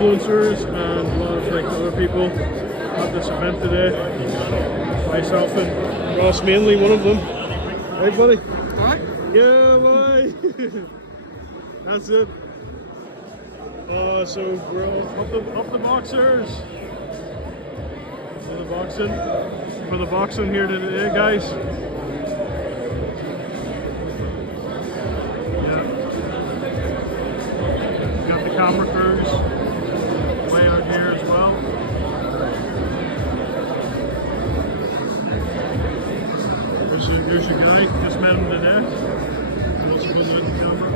influencers and a lot of like other people at this event today. Myself and Ross mainly one of them. Hey buddy. Alright? Yeah, boy. That's it. So we're all up the boxers. For the boxing here today, guys. Yeah. Got the camera crews way out here as well. Here's your guy. Just met him today. Wants to go out the camera.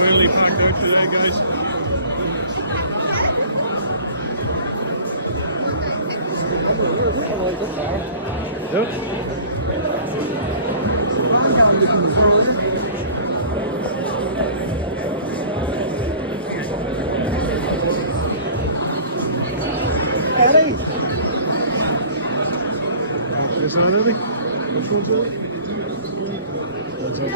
Really packed out today, guys. Yep. Ellie! Is that Ellie? Which one's Ellie? That's it.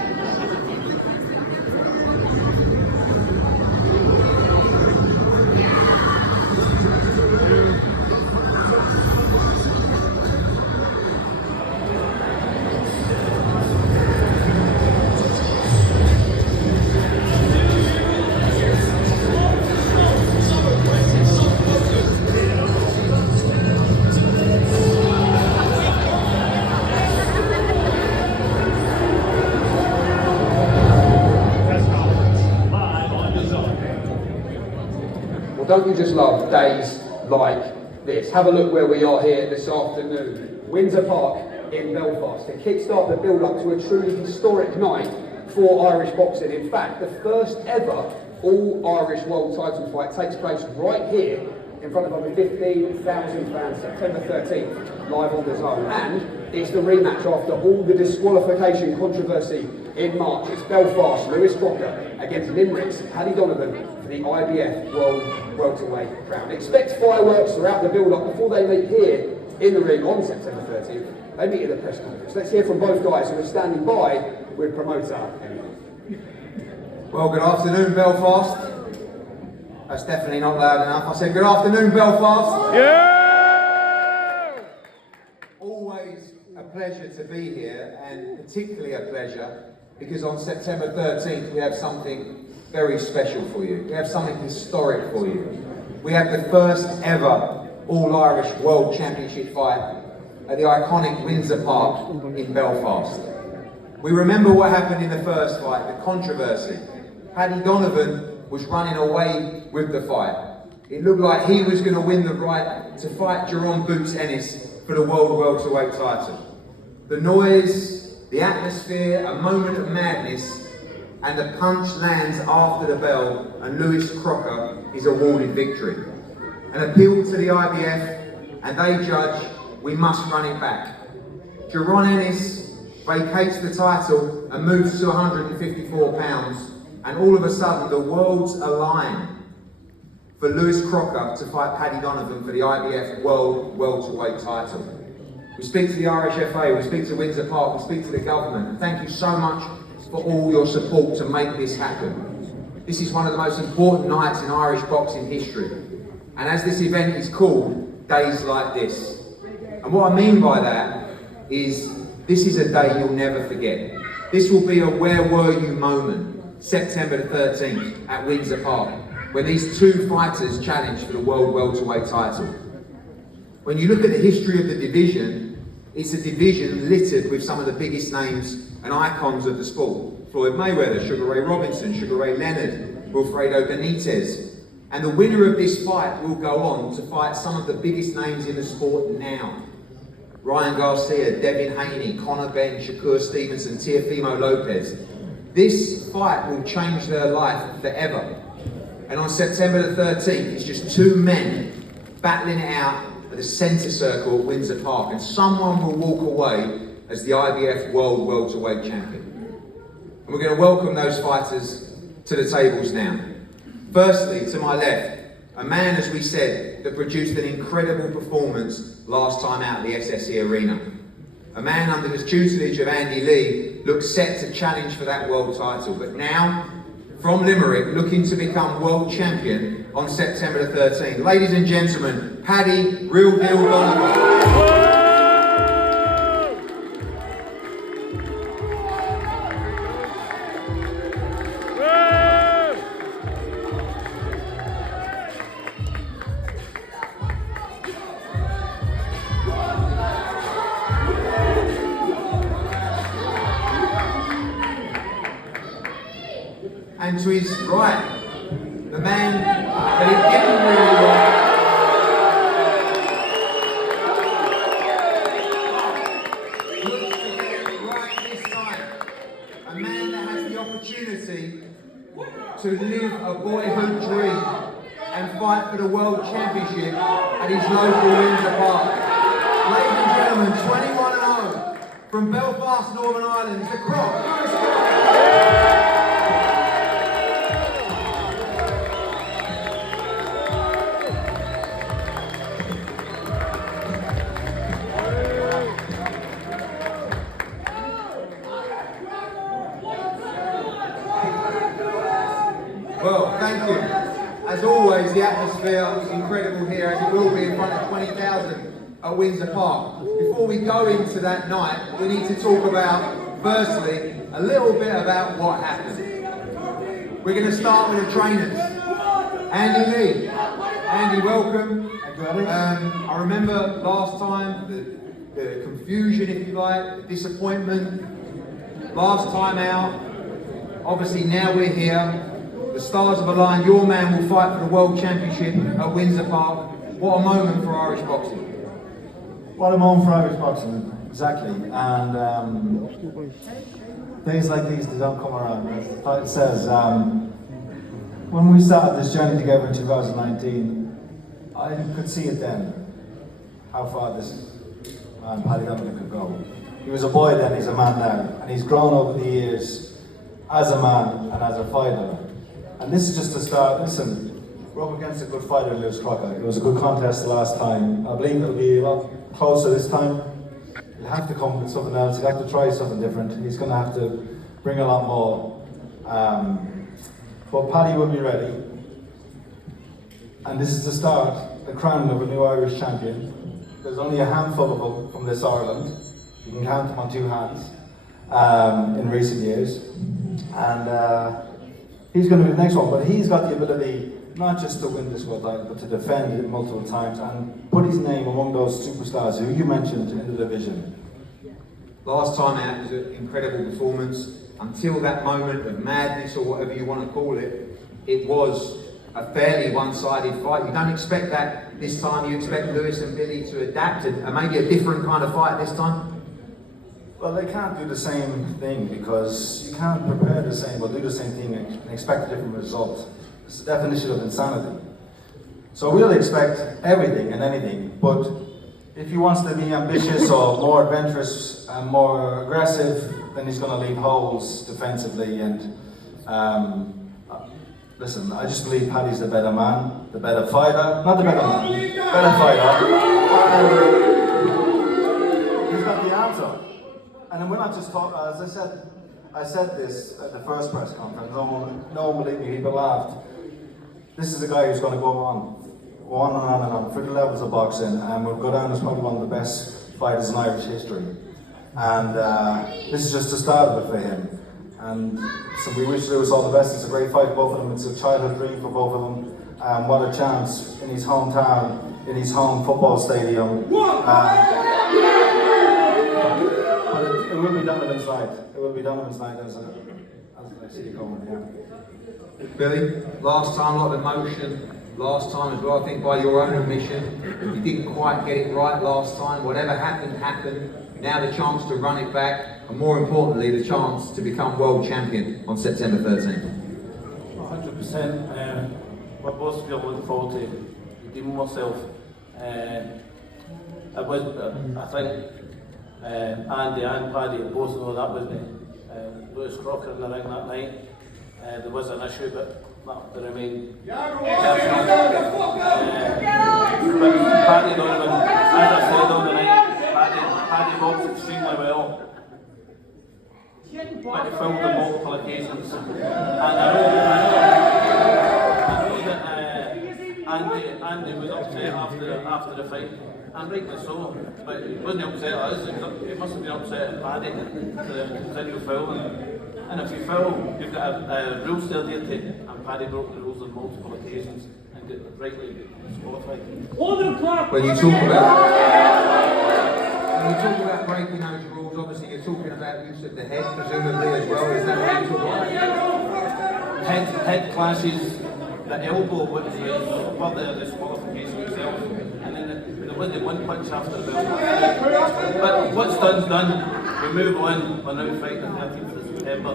Well, don't you just love days like this? Have a look where we are here this afternoon. Windsor Park in Belfast to kickstart the build-up to a truly historic night for Irish boxing. In fact, the first ever all-Irish world title fight takes place right here in front of over 15,000 fans, September 13th, live on the zone. And it's the rematch after all the disqualification controversy in March. It's Belfast, Lewis Crocker against Limerick's Paddy Donovan for the IBF World Welterweight crown. Expect fireworks throughout the build-up before they meet here in the ring on September 13th. They meet at the press conference. Let's hear from both guys who are standing by with promoter Eoupa. Well, good afternoon, Belfast. That's definitely not loud enough. I said good afternoon, Belfast. Yeah! Always a pleasure to be here, and particularly a pleasure because on September 13th we have something very special for you. We have something historic for you. We have the first ever All-Irish World Championship fight at the iconic Windsor Park in Belfast. We remember what happened in the first fight, the controversy. Paddy Donovan was running away with the fight. It looked like he was going to win the right to fight Jerome Boots Ennis for the World Welterweight title. The noise, the atmosphere, a moment of madness, and the punch lands after the bell, and Lewis Crocker is awarded victory. An appeal to the IBF, and they judge we must run it back. Jerome Ennis vacates the title and moves to 154 pounds, and all of a sudden the worlds align for Lewis Crocker to fight Paddy Donovan for the IBF World Welterweight title. We speak to the Irish FA, we speak to Windsor Park, we speak to the government, and thank you so much for all your support to make this happen. This is one of the most important nights in Irish boxing history, and as this event is called, Days Like This. And what I mean by that is, this is a day you'll never forget. This will be a where were you moment, September the 13th at Windsor Park, when these two fighters challenge for the World Welterweight title. When you look at the history of the division, it's a division littered with some of the biggest names and icons of the sport. Floyd Mayweather, Sugar Ray Robinson, Sugar Ray Leonard, Wilfredo Benitez. And the winner of this fight will go on to fight some of the biggest names in the sport now. Ryan Garcia, Devin Haney, Conor Benn, Shakur Stevenson, Teofimo Lopez. This fight will change their life forever. And on September the 13th, it's just two men battling it out at the centre circle at Windsor Park, and someone will walk away as the IBF World Welterweight Champion. And we're going to welcome those fighters to the tables now. Firstly, to my left, a man, as we said, that produced an incredible performance last time out at the SSE Arena. A man under the tutelage of Andy Lee looks set to challenge for that world title, but now, from Limerick, looking to become world champion on September the 13th. Ladies and gentlemen, Paddy Real Deal Donovan. And to his right, the man that it didn't really looks to get it right this time. A man that has the opportunity to live a boyhood dream and fight for the World Championship at his local Windsor Park. Ladies and gentlemen, 21-0 from Belfast, Northern Ireland, the Croc. Well, thank you. As always, the atmosphere is incredible here, as it will be in front of 20,000 at Windsor Park. Before we go into that night, we need to talk about, firstly, a little bit about what happened. We're going to start with the trainers. Andy Lee. Andy, welcome. I remember last time, the confusion, if you like, the disappointment. Last time out, obviously now we're here. The stars have aligned. Your man will fight for the World Championship at Windsor Park. What a moment for Irish boxing. What a moment for Irish boxing, exactly. And days like these, they don't come around. As the title says, when we started this journey together in 2019, I could see it then, how far this man, Paddy Donovan, could go. He was a boy then, he's a man now. And he's grown over the years as a man and as a fighter. And this is just the start. Listen, we're up against a good fighter, Lewis Crockett. It was a good contest the last time. I believe it'll be a lot closer this time. He'll have to come with something else. He'll have to try something different. He's going to have to bring a lot more. But Paddy will be ready. And this is the start, the crowning of a new Irish champion. There's only a handful of them from this Ireland. You can count them on two hands in recent years. And he's going to be the next one, but he's got the ability not just to win this world title, but to defend it multiple times and put his name among those superstars who you mentioned in the division. Last time out was an incredible performance. Until that moment of madness, or whatever you want to call it, it was a fairly one-sided fight. You don't expect that this time. You expect Lewis and Billy to adapt and maybe a different kind of fight this time? Well, they can't do the same thing because you can't prepare the same or do the same thing and expect a different result. It's the definition of insanity. So we'll expect everything and anything, but if he wants to be ambitious or more adventurous and more aggressive, then he's going to leave holes defensively. And listen, I just believe Paddy's the better man, the better fighter, not the better man, better fighter. He's got the answer. And then we're not just talking, as I said this at the first press conference, no one believed me, people laughed. This is a guy who's going to go on and on for the levels of boxing, and will go down as probably one of the best fighters in Irish history. And this is just the start of it for him. And so we wish Lewis all the best. It's a great fight for both of them. It's a childhood dream for both of them. What a chance in his hometown, in his home football stadium. It will be Donovan's night. It will be Donovan's night as I see it going, yeah. Billy, last time a lot of emotion, last time as well, I think by your own admission, you didn't quite get it right last time. Whatever happened, happened. Now the chance to run it back, and more importantly, the chance to become world champion on September 13th. 100%. We're both looking forward to it. Even myself. It was, I think, Andy and Paddy both know that was Lewis Crocker in the ring that night. There was an issue, but that remained personal. But Paddy Donovan, as I said on the night, Paddy boxed extremely well. But he filled the multiple occasions. And I know that Andy was upset after the fight, and rightly so, but he wasn't upset at us, he must have been upset at Paddy to continue fouling. And if you foul, you've got a rules to adhere to, and Paddy broke the rules on multiple occasions and got rightly disqualified. When you talk about breaking those rules, obviously you're talking about use of the head, presumably as well. Is that what you're talking about? Head clashes, the elbow, which was part of the disqualification itself, and then there wasn't one punch after the bell. But what's done's done. We move on. We're now fighting the 13th of September.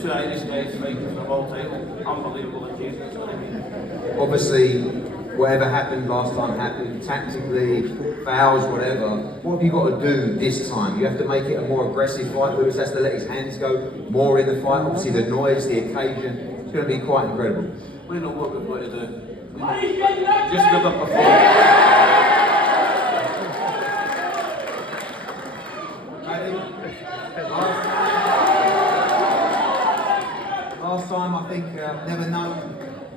Two Irish guys fighting for a world title. Unbelievable occasions. Obviously, whatever happened last time happened, tactically, fouls, whatever. What have you got to do this time? You have to make it a more aggressive fight. Lewis has to let his hands go more in the fight. Obviously, the noise, the occasion, it's going to be quite incredible. We know what we've got to do. Just give a performance. Last time, I think I've never known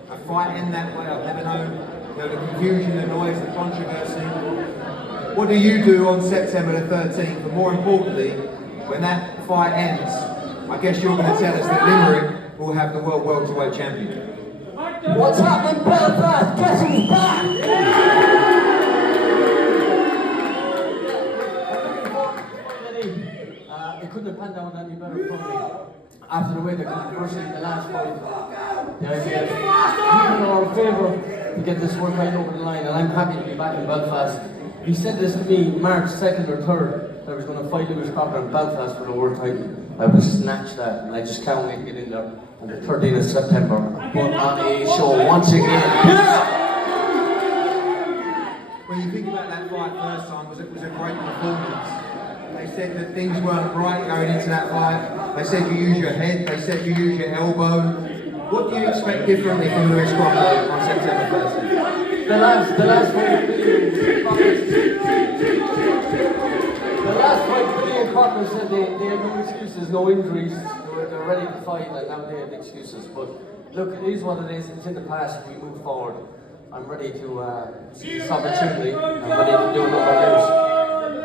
a fight end that way. I've never known the confusion, the noise, the controversy. What do you do on September the 13th? But more importantly, when that fight ends, I guess you're going to tell us that Limerick will have the world welterweight champion. What's happening, Belfast? Guess who's back? It couldn't have panned out any better for me. After the way the controversy in the last fight, the idea of people are in favour to get this work right over the line, and I'm happy to be back in Belfast. He said this to me March 2nd or 3rd, that I was going to fight Lewis Crocker in Belfast for the world title. I would snatch that, and I just can't wait to get in there on the 13th of September. But on a show once again. When you think about that fight first time, it was a great performance. They said that things weren't right going into that fight. They said you use your head, they said you use your elbow. What do you expect differently from Lewis Crocker on September 1st? The last fight, Billy and Crocker said they had no excuses, no injuries. They're ready to fight, and now they have excuses. But look, it is what it is. It's in the past. We move forward. I'm ready to see this opportunity. I'm ready to do another race.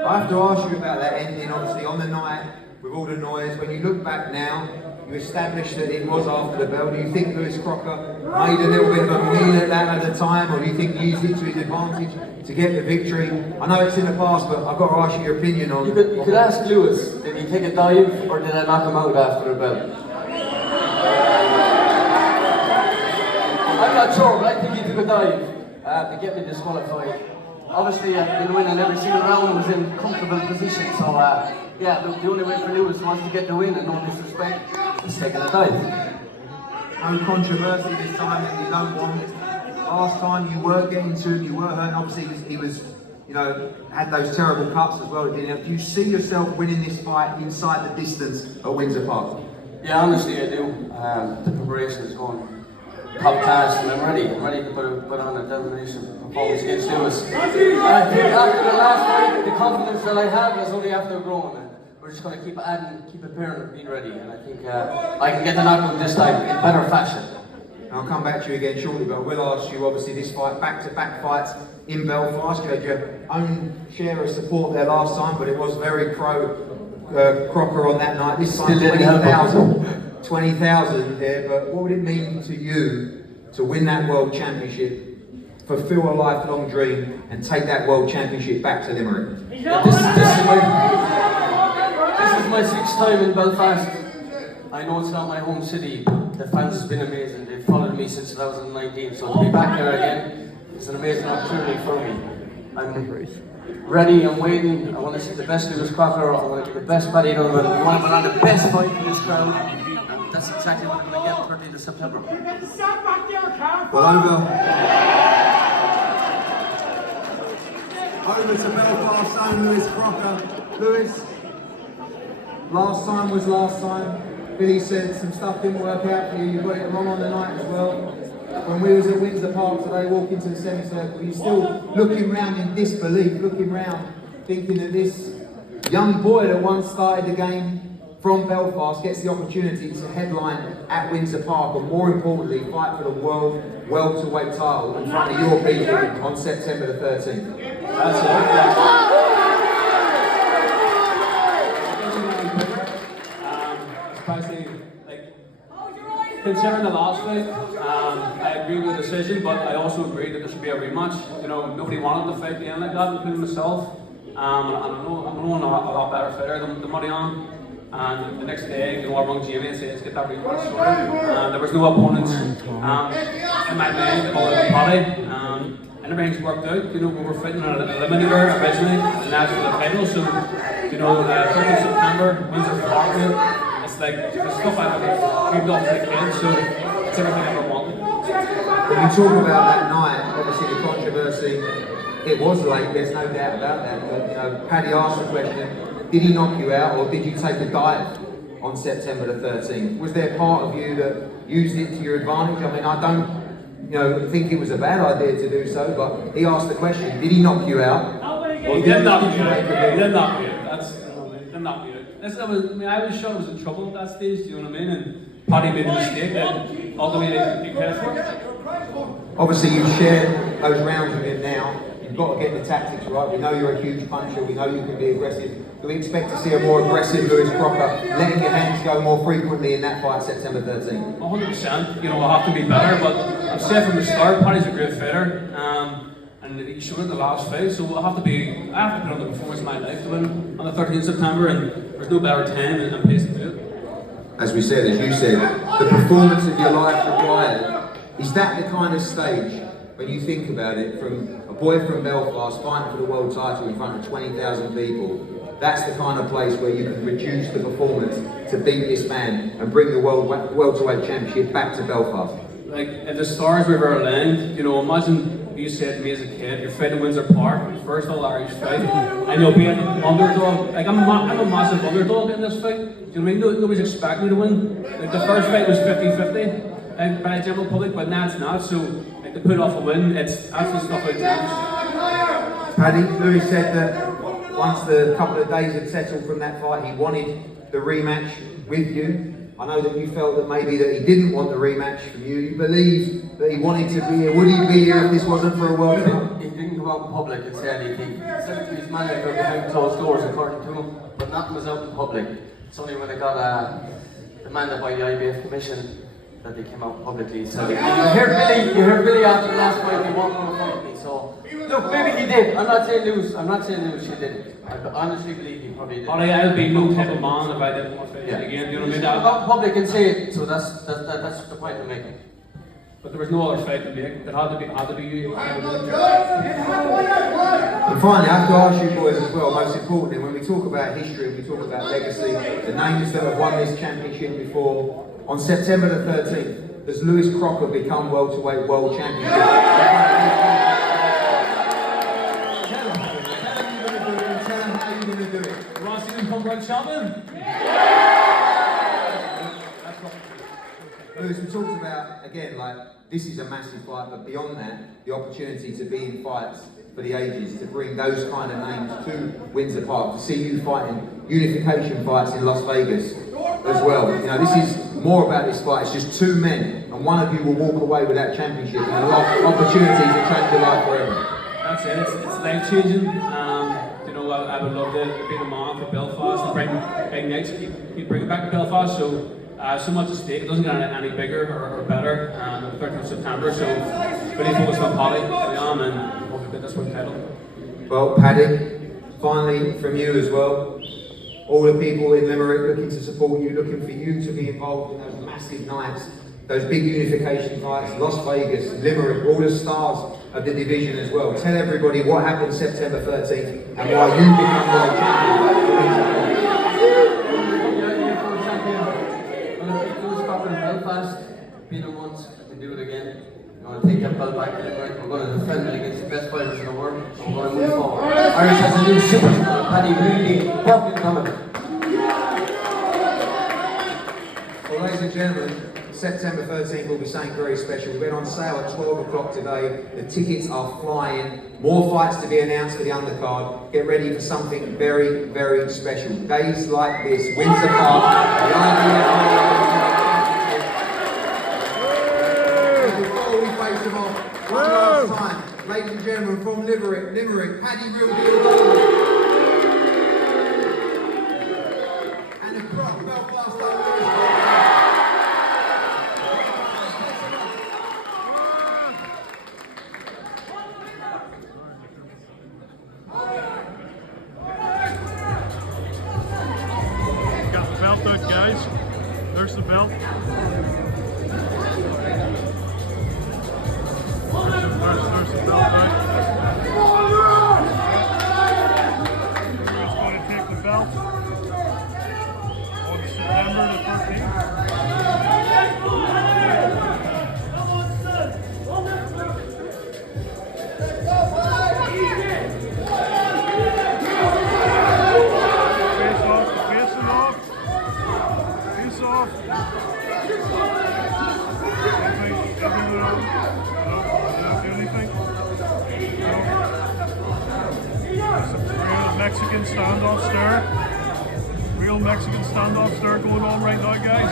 I have to ask you about that ending, obviously, on the night, with all the noise. When you look back now, you established that it was after the bell. Do you think Lewis Crocker made a little bit of a meal at that at the time, or do you think he used it to his advantage to get the victory? I know it's in the past, but I've got to ask you your opinion on it. You could ask Lewis, did he take a dive, or did I knock him out after the bell? I'm not sure, but I think he took a dive to get me disqualified. Obviously, I've been winning every single round and was in comfortable position, so yeah, look, the only way for Lewis was to get the win, and no disrespect, he's taking a dive. No controversy this time in his own one. Last time you were getting to him, you were hurt. Obviously, he was, you know, had those terrible cuts as well. Do you see yourself winning this fight inside the distance at Windsor Park? Yeah, honestly, I do. The preparation is going top class, and I'm ready to put on a domination performance against Lewis. And I think after the last fight, the confidence that I have is only after growing, and we're just going to keep adding, keep preparing, and being ready. And I think I can get the knockout this time in better fashion. I'll come back to you again shortly, but I will ask you, obviously, this fight, back-to-back fights in Belfast. You had your own share of support there last time, but it was very pro Crocker on that night. This time, 20,000 there, but what would it mean to you to win that world championship, fulfill a lifelong dream, and take that world championship back to Limerick? Yeah, this is my 6th time in Belfast. I know it's not my home city, but the fans has been amazing. They've followed me since 2019, so to be back there again is an amazing opportunity for me. I'm ready, I'm waiting. I want to see the best Lewis Crocker, I want to be the best Paddy Donovan. I want to put on the best fight in this crowd. And that's exactly what I'm going to get 13th of September. Well, over to Belfast's own Lewis Crocker. Lewis, last time was last time. Billy said some stuff didn't work out for you. You got it wrong on the night as well. When we was at Windsor Park today, walking to the semicircle, you're still looking round in disbelief, looking round, thinking that this young boy that once started the game from Belfast gets the opportunity to headline at Windsor Park, and more importantly, fight for the world welterweight title in front of your people on September the 13th. That's it. Especially, like, considering the last fight, I agree with the decision, but I also agree that there should be a rematch. You know, nobody wanted the fight to end like that, including myself. And I'm a lot better fighter than the money on. And the next day, you know, I rung Jamie and said, let's get that rematch sorted. And there was no opponents in my mind other than Paddy. And everything's worked out. You know, we were fighting an eliminator originally, and that's for the title. So, you know, 13th September, Windsor Park, it's like the stuff I've dreamed of as a kid. So it's everything I ever wanted. When you talk about that night, obviously the controversy, it was late, there's no doubt about that. But, you know, Paddy asked the question, did he knock you out, or did you take a dive on September the 13th? Was there part of you that used it to your advantage? I mean, I don't, you know, think it was a bad idea to do so, but he asked the question, did he knock you out? Well, he did knock me out. He did knock me out. That's, you know, he did knock me out. I was sure I was in trouble at that stage, do you know what I mean? And Paddy made a mistake that ultimately he paid for. Obviously, you share those rounds with him now. You've got to get the tactics right. We know you're a huge puncher. We know you can be aggressive. Do we expect to see a more aggressive Lewis Crocker, letting your hands go more frequently in that fight September 13th? 100%. You know, I'll have to be better, but I've said from the start, Paddy's a great fighter. And he showed it in the last fight, so I have to put on the performance of my life to win on the 13th September, and there's no better time than pace to do it. As we said, as you said, the performance of your life required. Is that the kind of stage, when you think about it, from a boy from Belfast fighting for the world title in front of 20,000 people, that's the kind of place where you can reduce the performance to beat this man and bring the welterweight championship back to Belfast? Like, if the stars were ever aligned, you know, imagine you said to me as a kid, you're fighting Windsor Park, first all-Irish fight, and you'll be an underdog. Like, I'm a massive underdog in this fight. Do you know what I mean? Nobody's expecting me to win. Like, the first fight was 50-50 by the general public, but now it's not. So, like, to put off a win, that's the stuff I dreams. Paddy, Lewis said that once the couple of days had settled from that fight, he wanted the rematch with you. I know that you felt that maybe that he didn't want the rematch from you. You believe that he wanted to be here. Would he be here if this wasn't for a World Cup? He didn't go out in public and say anything. He said to his manager behind closed doors, according to him, but nothing was out in public. It's only when it got demanded by the IBF Commission that they came out publicly. So you heard Billy after the last fight, he won't go fight me. So look, maybe he did. I'm not saying Lewis he didn't. I honestly believe he probably did. I'll be no type of man if I didn't want to fight again. You know what I mean? Go out in public and say it. So that's the point I'm making. But there was no other fight to make. It had to be you. And finally, I have to ask you boys as well, most importantly, when we talk about history and we talk about legacy, the names that have won this championship before, on September the 13th, does Lewis Crocker become welterweight world champion? Tell him how you're going to do it. You want to see them come world champion? Lewis, we talked about, again, like, this is a massive fight, but beyond that, the opportunity to be in fights for the ages, to bring those kind of names to Windsor Park, to see you fighting unification fights in Las Vegas as well. You know, this is more about this fight. It's just two men, and one of you will walk away with that championship and an opportunity to change your life forever. That's it. It's life changing. You know, I would love to be the man for Belfast and bring big nights. Keep bring it back to Belfast. So much at stake. It doesn't get any bigger or better on the 13th of September. So really focused on Paddy early on, and hopefully get this one title. Well, Paddy, finally from you as well. All the people in Limerick looking to support you, looking for you to be involved in those massive nights, those big unification fights, Las Vegas, Limerick, all the stars of the division as well. Tell everybody what happened September 13th and why you become world champion. Belfast, been it once, I can do it again. I want to take that belt back to Limerick. We're going to defend it against the best fighters in the world. We're going to move forward. Irish has a new superstar, Paddy really fucking coming. Well, ladies and gentlemen, September 13th will be something very special. We've been on sale at 12 o'clock today. The tickets are flying. More fights to be announced for the undercard. Get ready for something very, very special. Days like this, Windsor Park, the IDF. Before we face them off, one last time, ladies and gentlemen, from Limerick, Paddy Real Deal. And across Belfast, Got the belt out, guys. There's the belt. There's the belt, right? Everyone's going to take the belt on September the 13th. Face off, facing off. Face off. Anything no? No, do anything? No. There's a real Mexican standoff stare. Real Mexican standoff stare going on right now, guys.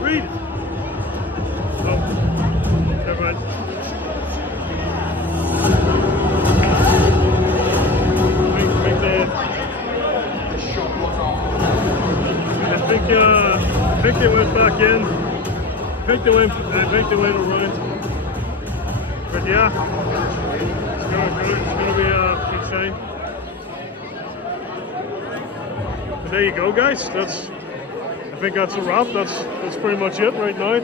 Read! Oh, never mind. I think they went back in. I think they went around. But yeah, it's gonna be insane. But there you go, guys. I think that's a wrap. That's pretty much it right now.